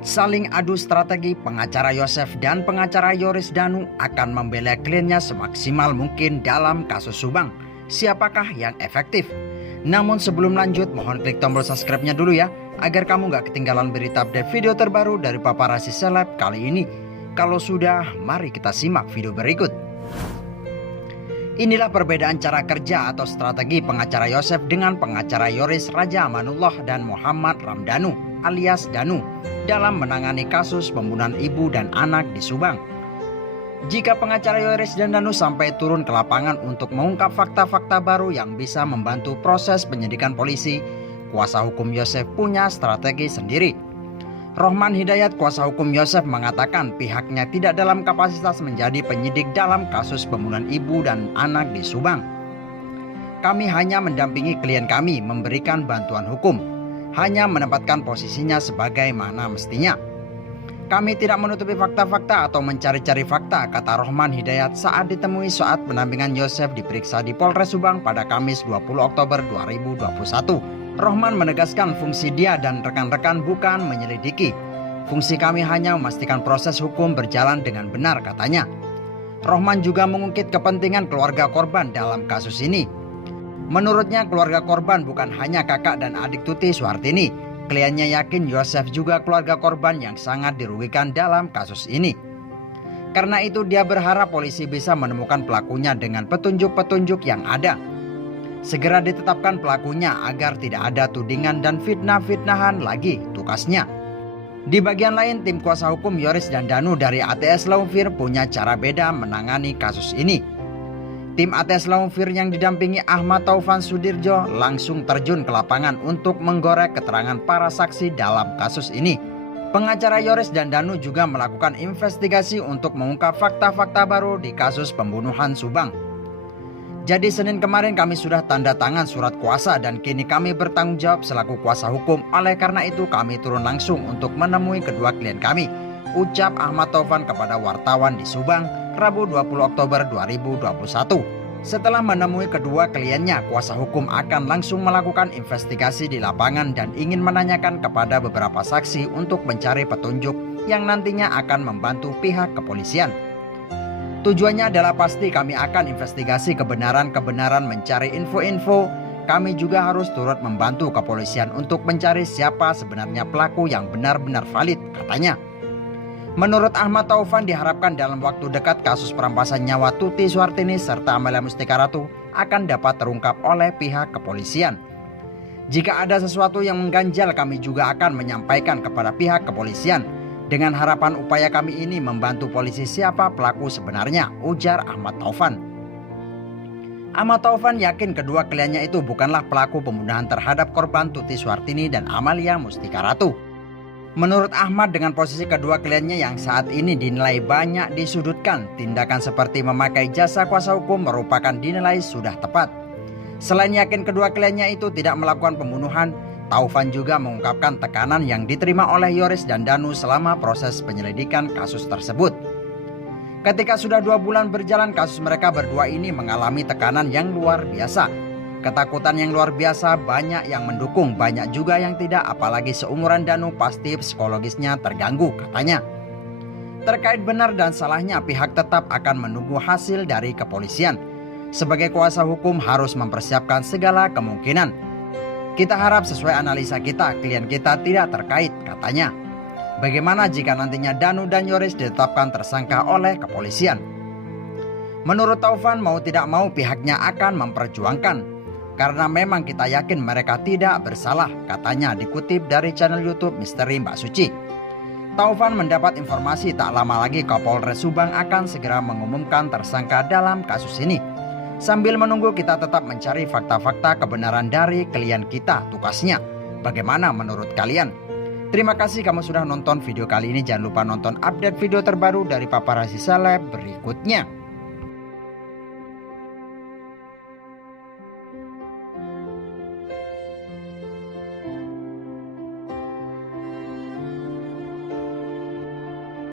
Saling adu strategi, pengacara Yosef dan pengacara Yoris Danu akan membela kliennya semaksimal mungkin dalam kasus Subang. Siapakah yang efektif? Namun sebelum lanjut, mohon klik tombol subscribe-nya dulu ya, agar kamu gak ketinggalan berita update video terbaru dari Paparazzi Seleb kali ini. Kalau sudah, mari kita simak video berikut. Inilah perbedaan cara kerja atau strategi pengacara Yosef dengan pengacara Yoris Raja Amanullah dan Muhammad Ramdhanu alias Danu dalam menangani kasus pembunuhan ibu dan anak di Subang. Jika pengacara Yoris dan Danu sampai turun ke lapangan untuk mengungkap fakta-fakta baru yang bisa membantu proses penyidikan polisi, kuasa hukum Yosef punya strategi sendiri. Rohman Hidayat, kuasa hukum Yosef, mengatakan pihaknya tidak dalam kapasitas menjadi penyidik dalam kasus pembunuhan ibu dan anak di Subang. Kami hanya mendampingi klien kami, memberikan bantuan hukum, hanya menempatkan posisinya sebagaimana mestinya. Kami tidak menutupi fakta-fakta atau mencari-cari fakta, kata Rohman Hidayat saat ditemui saat pendampingan Yosef diperiksa di Polres Subang pada Kamis 20 Oktober 2021. Rohman menegaskan fungsi dia dan rekan-rekan bukan menyelidiki. Fungsi kami hanya memastikan proses hukum berjalan dengan benar, katanya. Rohman juga mengungkit kepentingan keluarga korban dalam kasus ini. Menurutnya keluarga korban bukan hanya kakak dan adik Tuti Suhartini. Kliennya yakin Yosef juga keluarga korban yang sangat dirugikan dalam kasus ini. Karena itu dia berharap polisi bisa menemukan pelakunya dengan petunjuk-petunjuk yang ada. Segera ditetapkan pelakunya agar tidak ada tudingan dan fitnah-fitnahan lagi, tukasnya. Di bagian lain, tim kuasa hukum Yoris dan Danu dari ATS Laumfir punya cara beda menangani kasus ini. Tim ATS Laumfir yang didampingi Ahmad Taufan Sudirjo langsung terjun ke lapangan untuk menggorek keterangan para saksi dalam kasus ini. Pengacara Yoris dan Danu juga melakukan investigasi untuk mengungkap fakta-fakta baru di kasus pembunuhan Subang. Jadi Senin kemarin kami sudah tanda tangan surat kuasa dan kini kami bertanggung jawab selaku kuasa hukum. Oleh karena itu kami turun langsung untuk menemui kedua klien kami, ucap Ahmad Taufan kepada wartawan di Subang, Rabu 20 Oktober 2021. Setelah menemui kedua kliennya, kuasa hukum akan langsung melakukan investigasi di lapangan dan ingin menanyakan kepada beberapa saksi untuk mencari petunjuk yang nantinya akan membantu pihak kepolisian. Tujuannya adalah pasti kami akan investigasi kebenaran-kebenaran, mencari info-info. Kami juga harus turut membantu kepolisian untuk mencari siapa sebenarnya pelaku yang benar-benar valid, katanya. Menurut Ahmad Taufan, diharapkan dalam waktu dekat kasus perampasan nyawa Tuti Suhartini serta Amelia Mustika Ratu akan dapat terungkap oleh pihak kepolisian. Jika ada sesuatu yang mengganjal, kami juga akan menyampaikan kepada pihak kepolisian. Dengan harapan upaya kami ini membantu polisi siapa pelaku sebenarnya, ujar Ahmad Taufan. Ahmad Taufan yakin kedua kliennya itu bukanlah pelaku pembunuhan terhadap korban Tuti Suhartini dan Amelia Mustika Ratu. Menurut Ahmad, dengan posisi kedua kliennya yang saat ini dinilai banyak disudutkan, tindakan seperti memakai jasa kuasa hukum merupakan dinilai sudah tepat. Selain yakin kedua kliennya itu tidak melakukan pembunuhan, Taufan juga mengungkapkan tekanan yang diterima oleh Yoris dan Danu selama proses penyelidikan kasus tersebut. Ketika sudah 2 bulan berjalan, kasus mereka berdua ini mengalami tekanan yang luar biasa. Ketakutan yang luar biasa, banyak yang mendukung, banyak juga yang tidak, apalagi seumuran Danu pasti psikologisnya terganggu, katanya. Terkait benar dan salahnya, pihak tetap akan menunggu hasil dari kepolisian. Sebagai kuasa hukum harus mempersiapkan segala kemungkinan. Kita harap sesuai analisa kita, klien kita tidak terkait, katanya. Bagaimana jika nantinya Danu dan Yoris ditetapkan tersangka oleh kepolisian? Menurut Taufan, mau tidak mau pihaknya akan memperjuangkan. Karena memang kita yakin mereka tidak bersalah, katanya dikutip dari channel YouTube Misteri Mbak Suci. Taufan mendapat informasi tak lama lagi Kapolres Subang akan segera mengumumkan tersangka dalam kasus ini. Sambil menunggu kita tetap mencari fakta-fakta kebenaran dari klien kita, tukasnya. Bagaimana menurut kalian? Terima kasih kamu sudah nonton video kali ini. Jangan lupa nonton update video terbaru dari Paparazzi Seleb berikutnya.